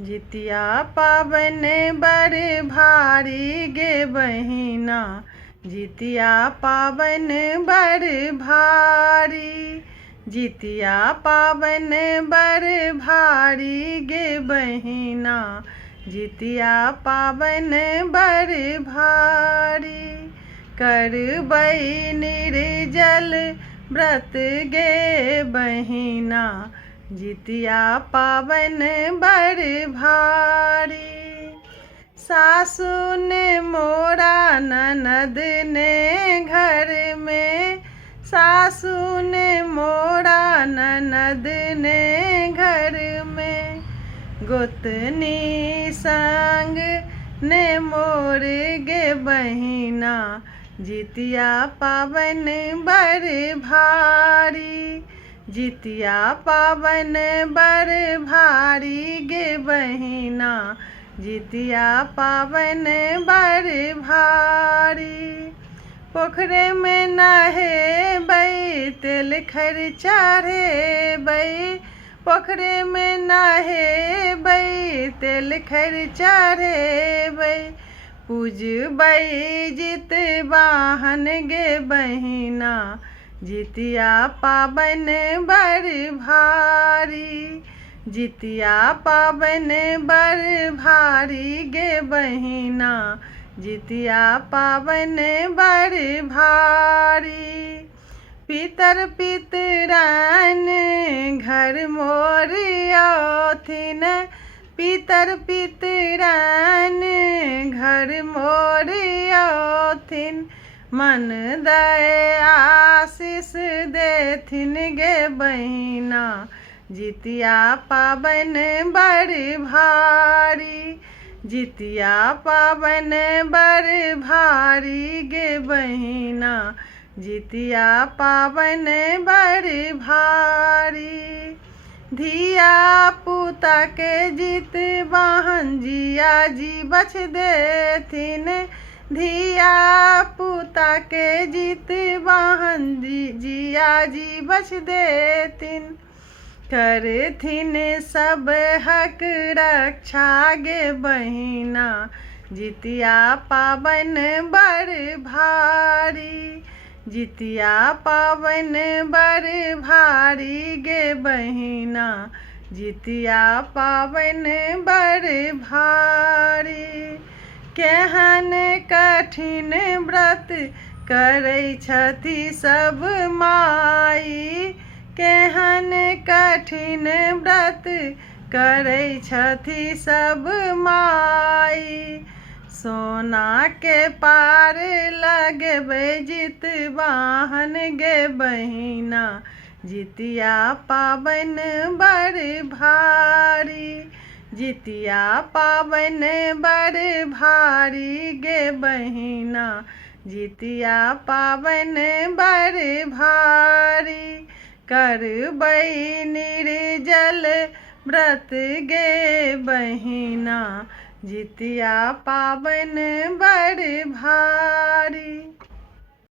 जितिया पावन बड़ भारी गे बहिना, जितिया पावन बड़ भारी। जितिया पावन बड़ भारी गे बहिना, जितिया पावन बड़ भारी। करबै निर्जल व्रत गे बहिना, जितिया पावन बड़ भारी। सासु ने मोरा ननद ने घर में, सासु ने मोरा ननद ने घर में। गोतनी संग ने मोर गे बहिना, जितिया पावन बड़ भारी। जितिया पावन बड़ भारी गे बहिना, जितिया पावन बड़ भारी। पोखरे में नहेबै तेल खर्चा ढेबै, पोखरे में नहेबै तेल खर्चा ढेबै। पूजबै जितवाहन गे बहिना, जितिया पावन बड़ भारी। जितिया पावन बड़ भारी गे बहिना, जितिया पावन बड़ भारी। पितर पितरन घर मोर आथिन, पितर पितरन घर मोर आथिन। मन दय आशीष देथिन गे बहिना, जितिया पावन बड़ भारी। जितिया पावन बड़ भारी गे बहिना, जितिया पावन बड़ भारी। धिया पुता के जितवाहन जिया जी बछ देथिन, धिया पुता के जितवाहन जिया जी बछ देथिन। करथिन सब हक रक्षा गे बहिना, जितिया पावन बड़ भारी। जितिया पावन बड़ भारी गे बहिना, जितिया पावन बड़ भारी। केहन कठिन व्रत करै छथि सब माई, केहन कठिन व्रत करै छथि सब माई। सोना के पार लगबै जितवाहन गे बहिना, जितिया पावन बड़ भारी। जितिया पावन बड़ भारी गे बहिना, जितिया पावन बड़ भारी। करबै निर्जल व्रत गे बहिना, जितिया पावन बड़ भारी।